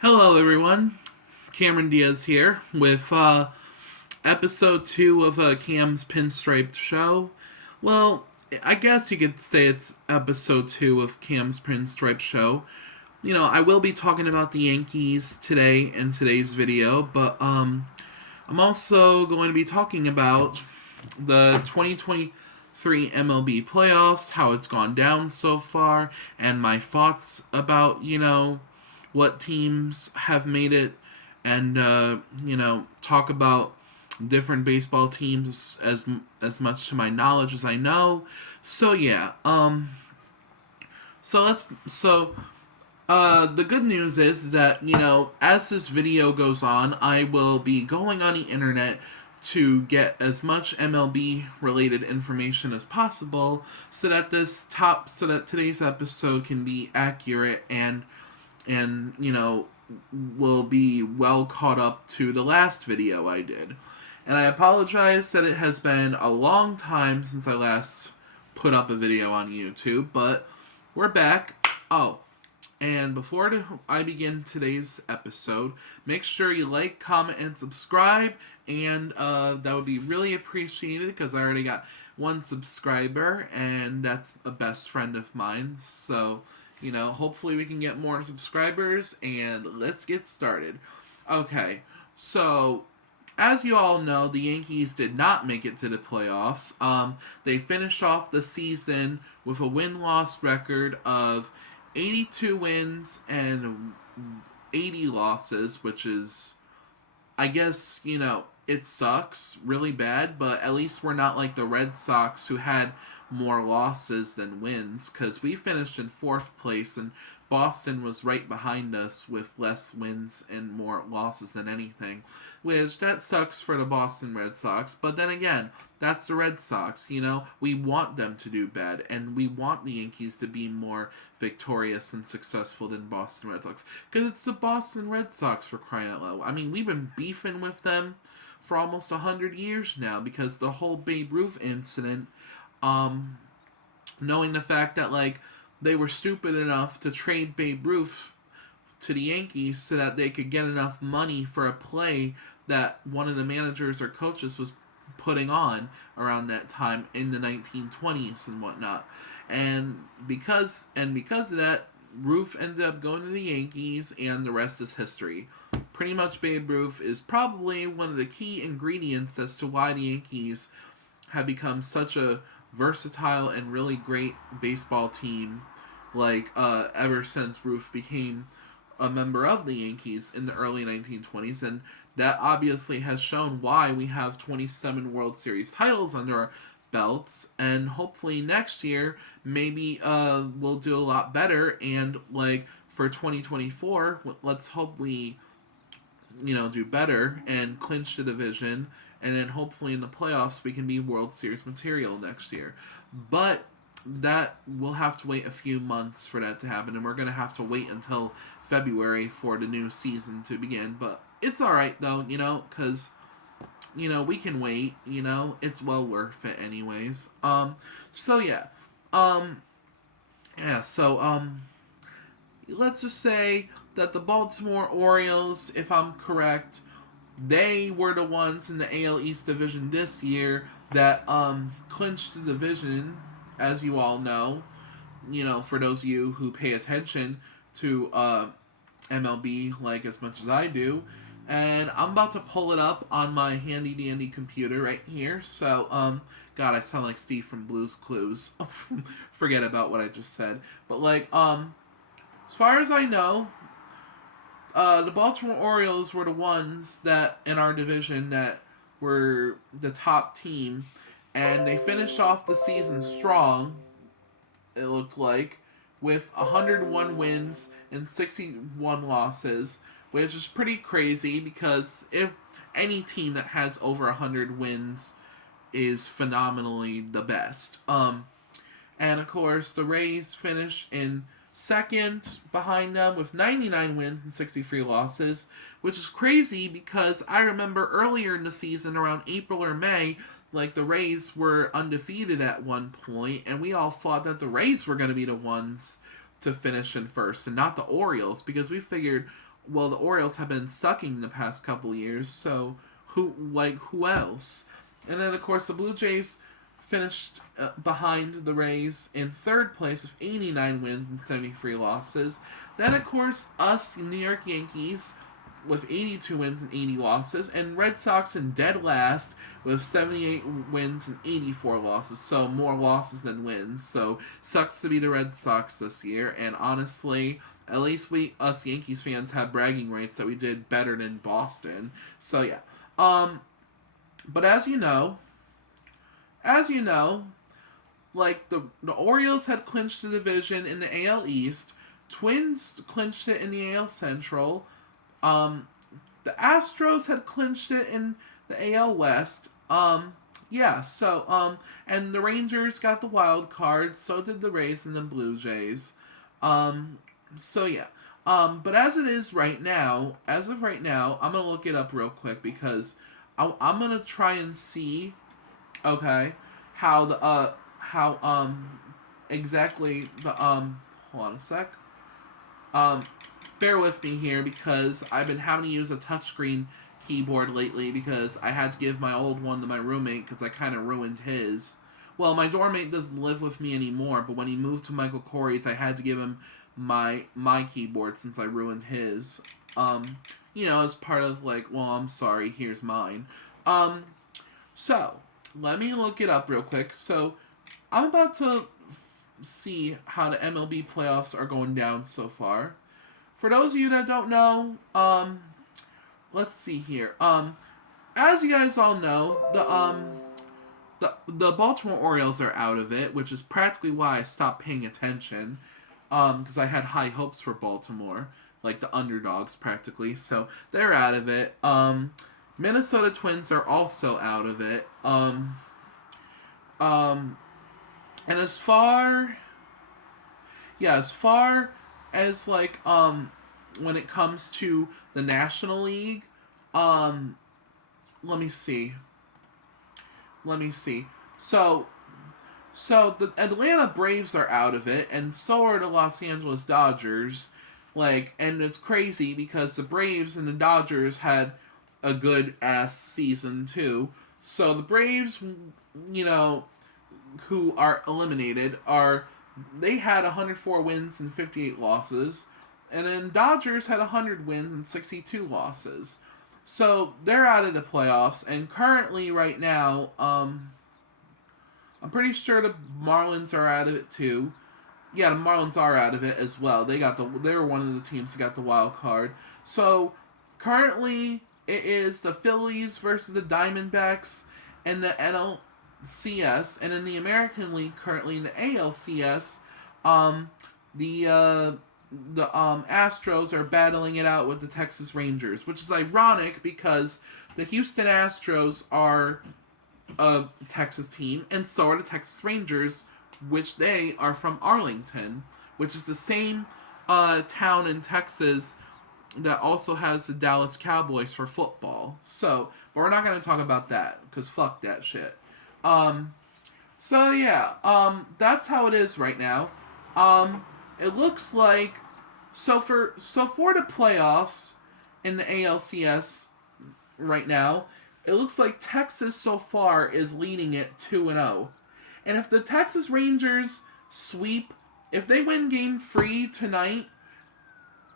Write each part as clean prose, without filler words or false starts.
Hello, everyone. Cameron Diaz here with episode 2 of Cam's Pinstriped show. Well, I guess you could say it's episode 2 of Cam's Pinstriped show. I will be talking about the Yankees today in today's video, but I'm also going to be talking about the 2023 MLB Playoffs, how it's gone down so far, and my thoughts about, what teams have made it, and talk about different baseball teams as much to my knowledge as I know. So yeah, so let's so the good news is that as this video goes on, I will be going on the internet to get as much MLB related information as possible, so that today's episode can be accurate and will be well caught up to the last video I did. And I apologize that it has been a long time since I last put up a video on YouTube, but we're back. Oh, and before I begin today's episode, make sure you like, comment, and subscribe, and that would be really appreciated because I already got one subscriber, and that's a best friend of mine, so hopefully we can get more subscribers, and let's get started. Okay, so as you all know, the Yankees did not make it to the playoffs. They finished off the season with a win-loss record of 82 wins and 80 losses, which is, I guess, it sucks really bad, but at least we're not like the Red Sox who had more losses than wins, because we finished in 4th place and Boston was right behind us with less wins and more losses than anything, which that sucks for the Boston Red Sox. But then again, that's the Red Sox. We want them to do bad, and we want the Yankees to be more victorious and successful than Boston Red Sox, because it's the Boston Red Sox, for crying out loud. I mean, we've been beefing with them for almost 100 years now, because the whole Babe Ruth incident, knowing the fact that they were stupid enough to trade Babe Ruth to the Yankees so that they could get enough money for a play that one of the managers or coaches was putting on around that time in the 1920s and whatnot. And because of that, Ruth ended up going to the Yankees, and the rest is history. Pretty much Babe Ruth is probably one of the key ingredients as to why the Yankees have become such a versatile and really great baseball team, ever since Ruth became a member of the Yankees in the early 1920s, and that obviously has shown why we have 27 World Series titles under our belts, and hopefully next year maybe we'll do a lot better, and for 2024, let's hope we do better and clinch the division, and then hopefully in the playoffs we can be World Series material next year. But that we'll have to wait a few months for that to happen, and we're gonna have to wait until February for the new season to begin. But it's all right though, because we can wait. It's well worth it anyways. So yeah, yeah. So let's just say that the Baltimore Orioles, if I'm correct, they were the ones in the AL East division this year that clinched the division, as you all know. For those of you who pay attention to MLB as much as I do. And I'm about to pull it up on my handy dandy computer right here. So, God, I sound like Steve from Blue's Clues. Forget about what I just said. But as far as I know, the Baltimore Orioles were the ones that in our division that were the top team, and they finished off the season strong. It looked like, with 101 wins and 61 losses, which is pretty crazy because if any team that has over 100 wins is phenomenally the best. And of course, the Rays finished in second behind them with 99 wins and 63 losses, which is crazy because I remember earlier in the season, around April or May, the Rays were undefeated at one point, and we all thought that the Rays were going to be the ones to finish in first and not the Orioles, because we figured well, the Orioles have been sucking the past couple years, so who else? And then, of course, the Blue Jays finished behind the Rays in third place with 89 wins and 73 losses. Then, of course, us New York Yankees with 82 wins and 80 losses, and Red Sox in dead last with 78 wins and 84 losses, so more losses than wins. So, sucks to be the Red Sox this year, and honestly, at least us Yankees fans had bragging rights that we did better than Boston. So, yeah. But as you know, like the Orioles had clinched the division in the AL East, Twins clinched it in the AL Central, the Astros had clinched it in the AL West. And the Rangers got the wild card, so did the Rays and the Blue Jays. But as of right now, I'm gonna look it up real quick because I'm gonna try and see, okay, exactly the hold on a sec. Bear with me here because I've been having to use a touchscreen keyboard lately because I had to give my old one to my roommate because I kind of ruined his. Well, my dorm mate doesn't live with me anymore, but when he moved to Michael Corey's, I had to give him my keyboard since I ruined his. As part of like, well, I'm sorry, here's mine. So, let me look it up real quick. So, I'm about to see how the MLB playoffs are going down so far. For those of you that don't know, let's see here. As you guys all know, the Baltimore Orioles are out of it, which is practically why I stopped paying attention. Because I had high hopes for Baltimore, like the underdogs practically. So they're out of it. Minnesota Twins are also out of it. And as far as like when it comes to the National League, let me see. So the Atlanta Braves are out of it, and so are the Los Angeles Dodgers. And it's crazy because the Braves and the Dodgers had a good ass season too. So the Braves, who are eliminated, they had 104 wins and 58 losses, and then Dodgers had 100 wins and 62 losses. So they're out of the playoffs, and currently right now, I'm pretty sure the Marlins are out of it too. Yeah, the Marlins are out of it as well. They were one of the teams that got the wild card. So currently it is the Phillies versus the Diamondbacks in the NLCS, and in the American League currently in the ALCS, the Astros are battling it out with the Texas Rangers, which is ironic because the Houston Astros are a Texas team, and so are the Texas Rangers, which they are from Arlington, which is the same town in Texas that also has the Dallas Cowboys for football. So, but we're not going to talk about that, because fuck that shit. That's how it is right now. It looks like, so for the playoffs in the ALCS right now, it looks like Texas so far is leading it 2-0. And if the Texas Rangers sweep, if they win Game 3 tonight,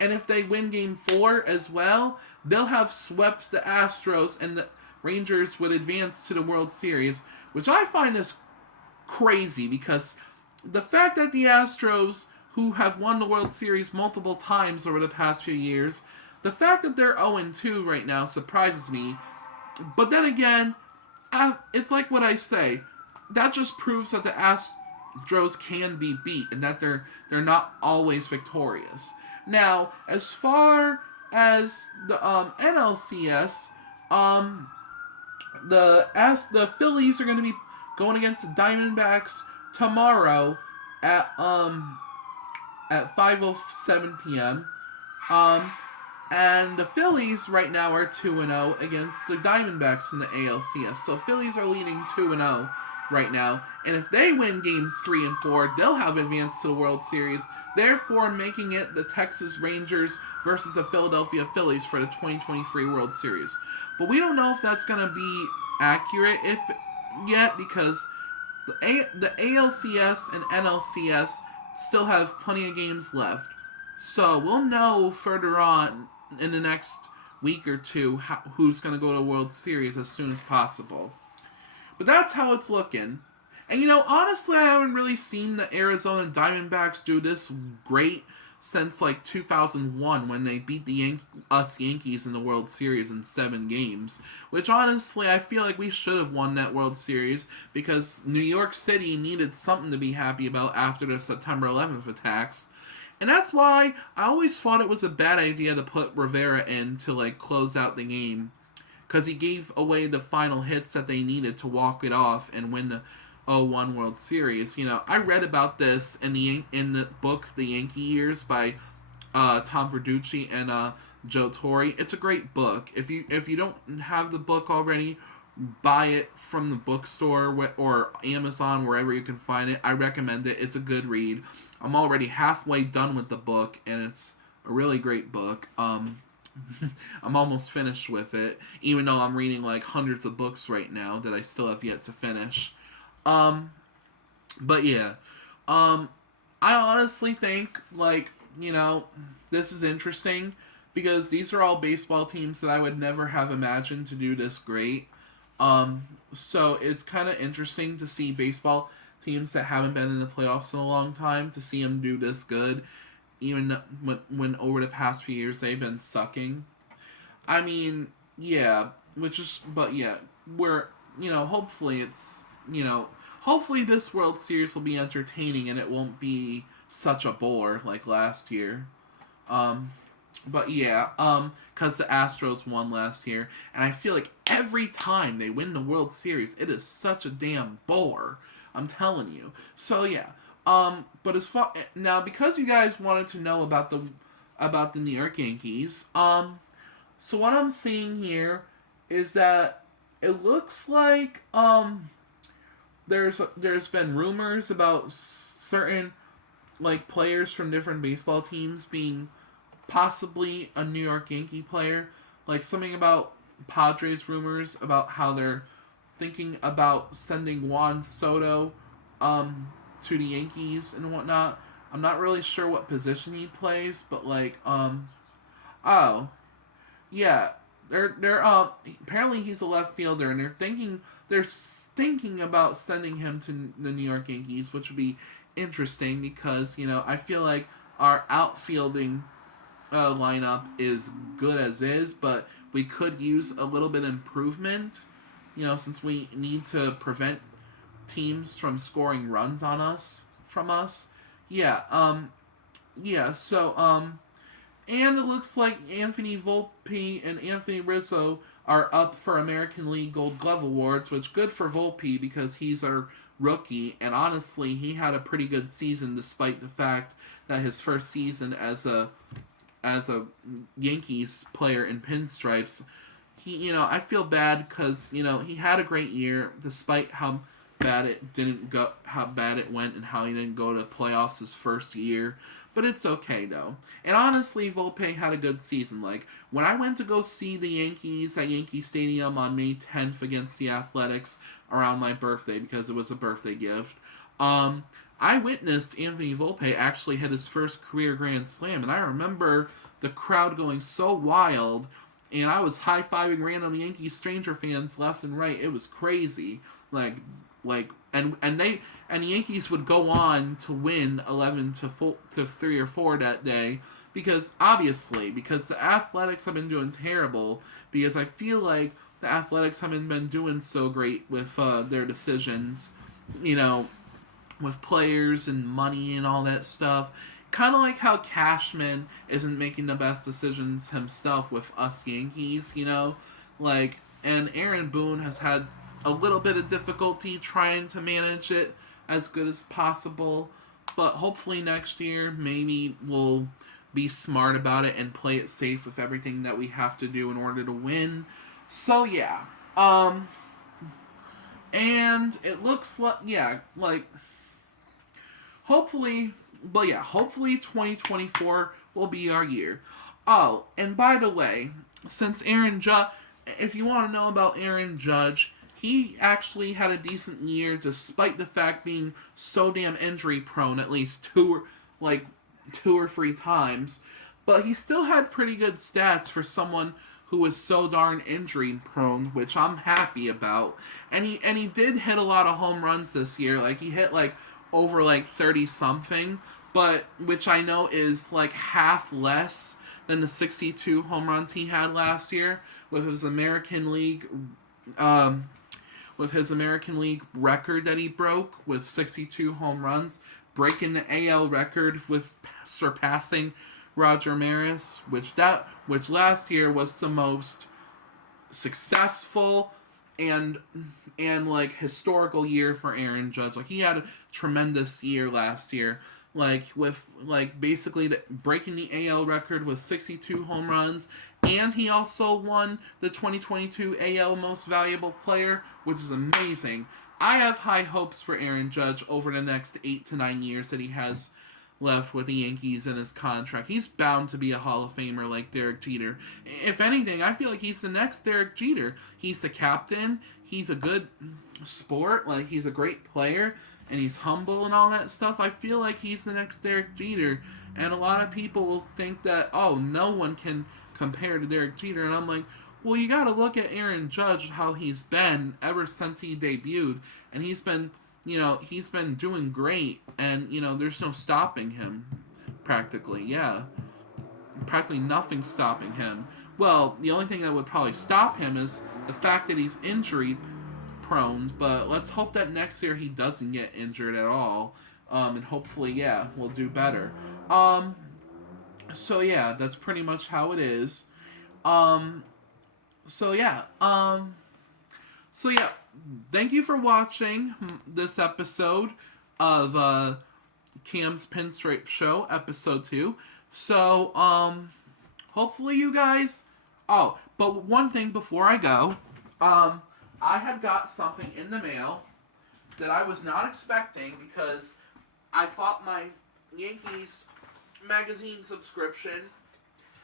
and if they win Game 4 as well, they'll have swept the Astros, and the Rangers would advance to the World Series, which I find is crazy, because the fact that the Astros, who have won the World Series multiple times over the past few years, the fact that they're 0-2 right now surprises me. But then again, it's like what I say. That just proves that the Astros can be beat, and that they're not always victorious. Now, as far as the NLCS, the Phillies are going to be going against the Diamondbacks tomorrow at 5:07 p.m. And the Phillies right now are 2-0 against the Diamondbacks in the ALCS. So Phillies are leading 2-0 right now. And if they win game 3 and 4, they'll have advanced to the World Series, therefore making it the Texas Rangers versus the Philadelphia Phillies for the 2023 World Series. But we don't know if that's going to be accurate yet, because the ALCS and NLCS still have plenty of games left. So we'll know further on in the next week or two who's going to go to the World Series as soon as possible. But that's how it's looking. And honestly, I haven't really seen the Arizona Diamondbacks do this great since like 2001 when they beat the Yankees in the World Series in 7 games. Which honestly, I feel like we should have won that World Series because New York City needed something to be happy about after the September 11th attacks. And that's why I always thought it was a bad idea to put Rivera in to like close out the game, because he gave away the final hits that they needed to walk it off and win the 0-1 World Series. I read about this in the book The Yankee Years by Tom Verducci and Joe Torre. It's a great book. If you don't have the book already, buy it from the bookstore or Amazon, wherever you can find it. I recommend it. It's a good read. I'm already halfway done with the book, and it's a really great book. I'm almost finished with it, even though I'm reading like hundreds of books right now that I still have yet to finish. But yeah, I honestly think this is interesting because these are all baseball teams that I would never have imagined to do this great. So it's kind of interesting to see baseball teams that haven't been in the playoffs in a long time, to see them do this good, even when over the past few years they've been sucking. I mean, yeah, hopefully hopefully this World Series will be entertaining and it won't be such a bore like last year. But yeah, because the Astros won last year, and I feel like every time they win the World Series, it is such a damn bore. I'm telling you. So yeah. But as far now, because you guys wanted to know about the New York Yankees, so what I'm seeing here is that it looks like there's been rumors about certain like players from different baseball teams being possibly a New York Yankee player, like something about Padres rumors about how they're thinking about sending Juan Soto to the Yankees and whatnot. I'm not really sure what position he plays, but they're apparently he's a left fielder, and they're thinking about sending him to the New York Yankees, which would be interesting because I feel like our outfielding lineup is good as is, but we could use a little bit of improvement, since we need to prevent teams from scoring runs on us from us. And it looks like Anthony Volpe and Anthony Rizzo are up for American League Gold Glove Awards, which good for Volpe because he's our rookie, and honestly, he had a pretty good season despite the fact that his first season as a Yankees player in Pinstripes, I feel bad because he had a great year despite how bad it went, and how he didn't go to playoffs his first year. But it's okay though. And honestly, Volpe had a good season. Like when I went to go see the Yankees at Yankee Stadium on May 10th against the Athletics around my birthday, because it was a birthday gift, I witnessed Anthony Volpe actually hit his first career grand slam, and I remember the crowd going so wild, and I was high-fiving random Yankees Stranger fans left and right. It was crazy. And the Yankees would go on to win 11-3 or 4 that day, because the Athletics have been doing terrible, because I feel like the Athletics haven't been doing so great with their decisions, with players and money and all that stuff. Kind of like how Cashman isn't making the best decisions himself with us Yankees, and Aaron Boone has had a little bit of difficulty trying to manage it as good as possible. But hopefully next year, maybe we'll be smart about it and play it safe with everything that we have to do in order to win. So yeah, And it looks like, yeah, like, hopefully, but yeah, hopefully 2024 will be our year. Oh, and by the way, since Aaron Judge, if you want to know about Aaron Judge, he actually had a decent year despite the fact being so damn injury prone at least like two or three times. But he still had pretty good stats for someone who was so darn injury prone, which I'm happy about. And he did hit a lot of home runs this year. Like he hit like over like 30 something, but which I know is like half less than the 62 home runs he had last year with his American League record that he broke with 62 home runs, breaking the AL record with surpassing Roger Maris, which last year was the most successful and like historical year for Aaron Judge. Like he had a tremendous year last year, like with like basically breaking the AL record with 62 home runs, and he also won the 2022 AL Most Valuable Player, which is amazing. I have high hopes for Aaron Judge over the next 8 to 9 years that he has left with the Yankees in his contract. He's bound to be a Hall of Famer like Derek Jeter. If anything, I feel like he's the next Derek Jeter. He's the captain. He's a good sport. Like, he's a great player. And he's humble and all that stuff. I feel like he's the next Derek Jeter. And a lot of people will think that, oh, no one can compare to Derek Jeter. And I'm like, well, you got to look at Aaron Judge, how he's been ever since he debuted. And he's been doing great, and, there's no stopping him, practically, yeah. Practically nothing stopping him. Well, the only thing that would probably stop him is the fact that he's injury prone, but let's hope that next year he doesn't get injured at all, and hopefully, yeah, we'll do better. So yeah, that's pretty much how it is. So yeah, thank you for watching this episode of Cam's Pinstripe Show, episode 2. So, hopefully you guys... Oh, but one thing before I go, I had got something in the mail that I was not expecting because I thought my Yankees magazine subscription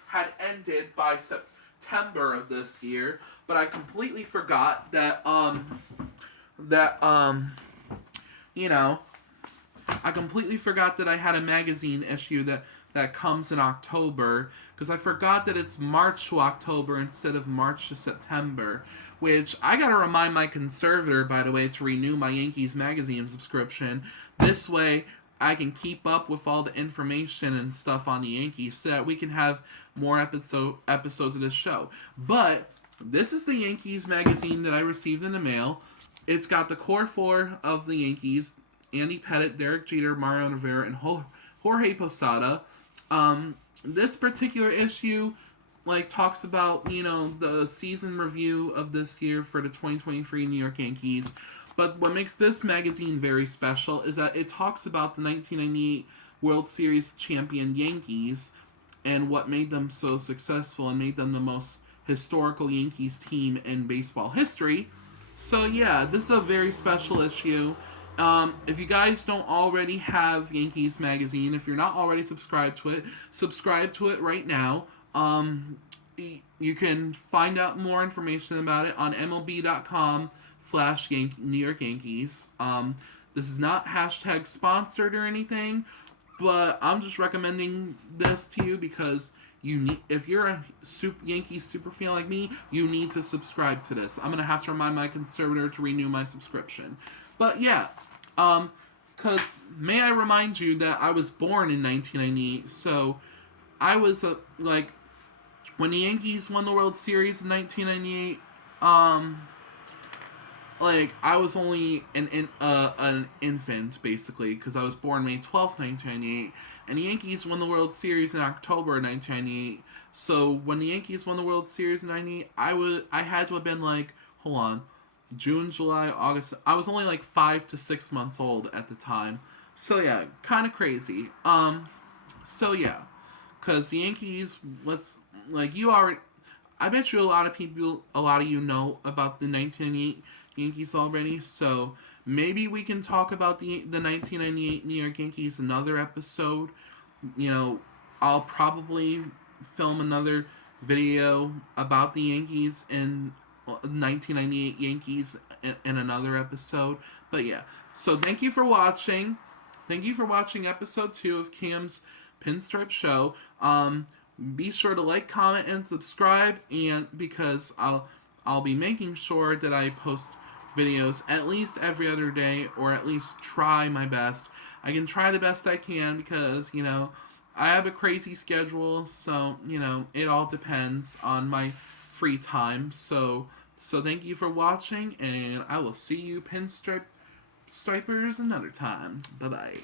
had ended by September of this year, but I completely forgot that I completely forgot that I had a magazine issue that comes in October, because I forgot that it's March to October instead of March to September, which I gotta remind my conservator, by the way, to renew my Yankees magazine subscription. This way I can keep up with all the information and stuff on the Yankees so that we can have more episodes of this show. But this is the Yankees magazine that I received in the mail. It's got the core four of the Yankees: Andy Pettitte, Derek Jeter, Mariano Rivera, and Jorge Posada. This particular issue talks about, the season review of this year for the 2023 New York Yankees. But what makes this magazine very special is that it talks about the 1998 World Series champion Yankees and what made them so successful and made them the most historical Yankees team in baseball history. So yeah, this is a very special issue. If you guys don't already have Yankees magazine, if you're not already subscribe to it right now. You can find out more information about it on MLB.com/New York Yankees. This is not hashtag sponsored or anything, but I'm just recommending this to you because if you're a Yankees super fan like me, you need to subscribe to this. I'm gonna have to remind my conservator to renew my subscription. But yeah, because may I remind you that I was born in 1998, so I was when the Yankees won the World Series in 1998, I was only an infant, basically, because I was born May 12th, 1998, and the Yankees won the World Series in October 1998, so when the Yankees won the World Series in 98, I had to have been, June, July, August. I was only 5 to 6 months old at the time, so yeah, kind of crazy. So yeah, because the Yankees, I bet you a lot of you know about the 1998 Yankees already, so maybe we can talk about the 1998 New York Yankees another episode. You know, I'll probably film another video about the Yankees in 1998 Yankees in another episode. But yeah, so thank you for watching. Thank you for watching episode 2 of Cam's Pinstripe Show. Be sure to like, comment, and subscribe, and because I'll be making sure that I post videos at least every other day, or at least try my best. I can try the best I can because, I have a crazy schedule, so, it all depends on my free time. So thank you for watching, and I will see you pinstripe stripers another time. Bye-bye.